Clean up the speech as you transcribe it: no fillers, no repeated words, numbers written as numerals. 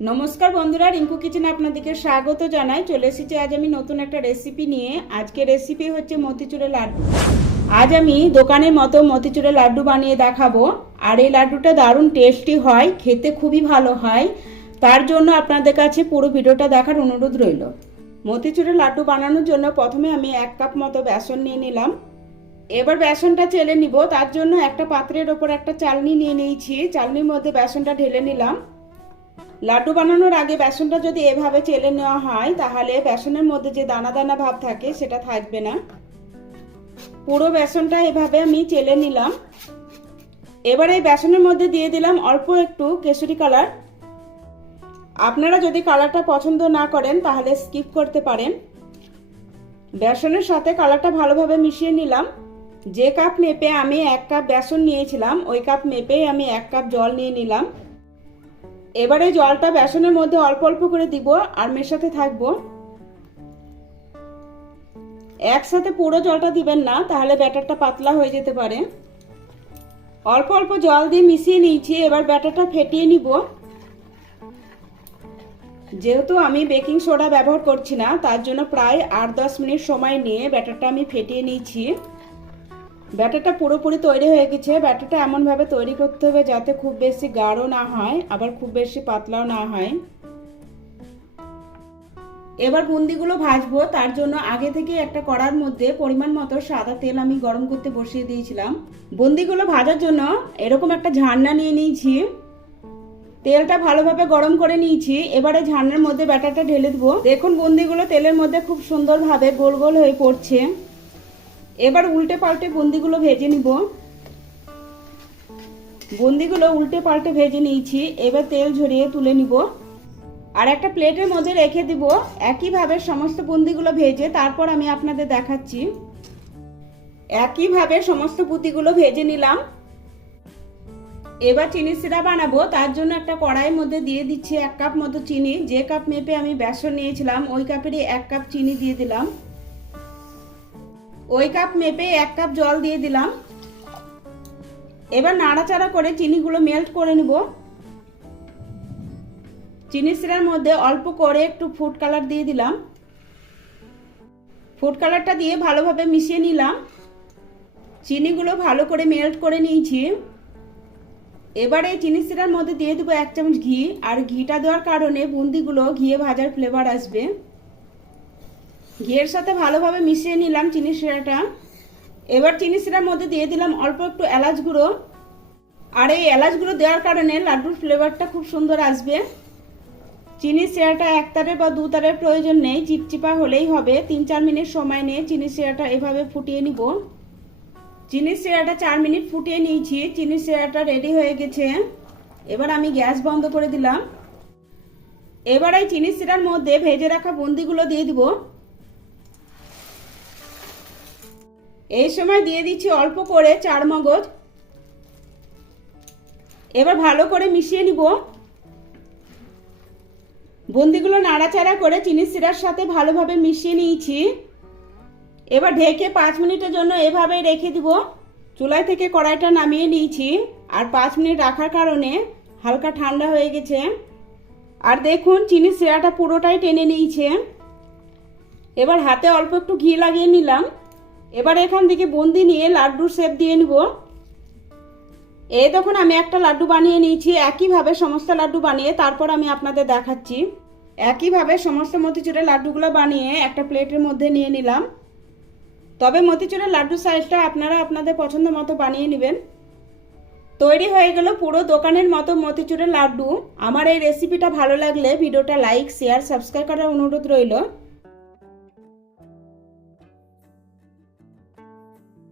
নমস্কার বন্ধুরা, রিঙ্কু কিচেনে আপনাদেরকে স্বাগত জানাই। চলে এসেছি আজ আমি নতুন একটা রেসিপি নিয়ে। আজকে রেসিপি হচ্ছে মতিচুরের লাড্ডু। আজ আমি দোকানের মতো মতিচুরের লাড্ডু বানিয়ে দেখাবো। আর এই লাড্ডুটা দারুণ টেস্টি হয়, খেতে খুবই ভালো হয়। তার জন্য আপনাদের কাছে পুরো ভিডিওটা দেখার অনুরোধ রইল। মতিচুরের লাড্ডু বানানোর জন্য প্রথমে আমি 1 কাপ মতো বেসন নিয়ে নিলাম। এবার বেসনটা চেলে নিব। তার জন্য একটা পাত্রের ওপর একটা চালনি নিয়ে নিয়েছি। চালনির মধ্যে বেসনটা ঢেলে নিলাম। লাড্ডু বানানোর আগে বেসনটা যদি এভাবে চেলে নেওয়া হয় তাহলে বেসনের মধ্যে যে দানা দানা ভাব থাকে সেটা থাকবে না। পুরো বেসনটা এভাবে আমি চেলে নিলাম। এবার এই বেসনের মধ্যে দিয়ে দিলাম অল্প একটু কেশরি কালার। আপনারা যদি কালারটা পছন্দ না করেন তাহলে স্কিপ করতে পারেন। বেসনের সাথে কালারটা ভালোভাবে মিশিয়ে নিলাম। যে কাপ মেপে আমি 1 কাপ বেসন নিয়েছিলাম ওই কাপ মেপেই আমি 1 কাপ জল নিয়ে নিলাম। এবারে জলটা বেসনের মধ্যে অল্প অল্প করে দিব আর মেশাতে থাকবো। একসাথে পুরো জলটা দিবেন না, তাহলে ব্যাটারটা পাতলা হয়ে যেতে পারে। অল্প অল্প জল দিয়ে মিশিয়ে নিয়েছি। এবার ব্যাটারটা ফেটিয়ে নিব। যেহেতু আমি বেকিং সোডা ব্যবহার করছি না, তার জন্য প্রায় 8-10 মিনিট সময় নিয়ে ব্যাটারটা আমি ফেটিয়ে নিয়েছি। ব্যাটারটা পুরোপুরি তৈরি হয়ে গেছে। ব্যাটারটা এমনভাবে তৈরি করতে হবে যাতে খুব বেশি গাঢ় না হয় আবার খুব বেশি পাতলাও না হয়। এবার বুন্দিগুলো ভাজবো। তার জন্য আগে থেকে একটা কড়ার মধ্যে পরিমাণ মতো সাদা তেল আমি গরম করতে বসিয়ে দিয়েছিলাম। বুন্দিগুলো ভাজার জন্য এরকম একটা ঝান্না নিয়ে নিয়েছি। তেলটা ভালোভাবে গরম করে নিয়েছি। এবারে ঝান্নার মধ্যে ব্যাটারটা ঢেলে দেবো। দেখুন বুন্দিগুলো তেলের মধ্যে খুব সুন্দরভাবে গোল গোল হয়ে পড়ছে। এবার উল্টে পাল্টে বুন্দিগুলো ভেজে নিব। বুন্দিগুলো উল্টে পাল্টে ভেজে নিয়েছি। এবার তেল ঝরিয়ে তুলে নিব আর একটা প্লেটের মধ্যে রেখে দিব। একইভাবে সমস্ত বুন্দিগুলো ভেজে তারপর আমি আপনাদের দেখাচ্ছি। একইভাবে সমস্ত বুন্দিগুলো ভেজে নিলাম। এবার চিনি সিরা বানাবো। তার জন্য একটা কড়াইয়ের মধ্যে দিয়ে দিচ্ছি 1 কাপ মতো চিনি। যে কাপ মেপে আমি বেসন নিয়েছিলাম ওই কাপেরই 1 কাপ চিনি দিয়ে দিলাম। ওই কাপ মেপে 1 কাপ জল দিয়ে দিলাম। এবার নাড়াচাড়া করে চিনিগুলো মেল্ট করে নিব। চিনি সিরার মধ্যে অল্প করে একটু ফুড কালার দিয়ে দিলাম। ফুড কালারটা দিয়ে ভালোভাবে মিশিয়ে নিলাম। চিনিগুলো ভালো করে মেল্ট করে নিয়েছি। এবারে চিনি সিরার মধ্যে দিয়ে দেবো 1 চামচ ঘি। আর ঘিটা দেওয়ার কারণে বুন্দিগুলো ঘিয়ে ভাজার ফ্লেভার আসবে। ঘিয়ের সাথে ভালোভাবে মিশিয়ে নিলাম চিনি সিরাটা। এবার চিনি সিরার মধ্যে দিয়ে দিলাম অল্প একটু এলাচ গুঁড়ো। আর এই এলাচ গুঁড়ো দেওয়ার কারণে লাড্ডুর ফ্লেভারটা খুব সুন্দর আসবে। চিনি সিরাটা 1 তারের বা 2 তারের প্রয়োজন নেই, চিপচিপা হলেই হবে। 3-4 মিনিট সময় নিয়ে চিনি সিরাটা এভাবে ফুটিয়ে নিব। চিনি সিরাটা 4 মিনিট ফুটিয়ে নিয়েছি। চিনি সিরাটা রেডি হয়ে গেছে। এবার আমি গ্যাস বন্ধ করে দিলাম। এবার এই চিনি সিরার মধ্যে ভেজে রাখা বুন্দিগুলো দিয়ে দিব। এই সময় দিয়ে দিচ্ছি অল্প করে চারমগজ। এবার ভালো করে মিশিয়ে নিব। বুন্দিগুলো নাড়াচাড়া করে চিনি সিরার সাথে ভালোভাবে মিশিয়ে নিয়েছি। এবার ঢেকে 5 মিনিটের জন্য এভাবেই রেখে দিব। চুলায় থেকে কড়াইটা নামিয়ে নিয়েছি। আর 5 মিনিট রাখার কারণে হালকা ঠান্ডা হয়ে গেছে। আর দেখুন চিনি সিরাটা পুরোটাই টেনে নিয়েছে। এবার হাতে অল্প একটু ঘি লাগিয়ে নিলাম। এবার এখান থেকে বুন্দি নিয়ে লাড্ডুর শেপ দিয়ে নিব। এই দেখুন আমি একটা লাড্ডু বানিয়ে নিয়েছি। একইভাবে সমস্ত লাড্ডু বানিয়ে তারপর আমি আপনাদের দেখাচ্ছি। একইভাবে সমস্ত মতিচুরের লাড্ডুগুলো বানিয়ে একটা প্লেটের মধ্যে নিয়ে নিলাম। তবে মতিচুরের লাড্ডু সাইজটা আপনারা আপনাদের পছন্দ মতো বানিয়ে নেবেন। তৈরি হয়ে গেল পুরো দোকানের মতো মতিচুরের লাড্ডু। আমার এই রেসিপিটা ভালো লাগলে ভিডিওটা লাইক, শেয়ার, সাবস্ক্রাইব করার অনুরোধ রইল।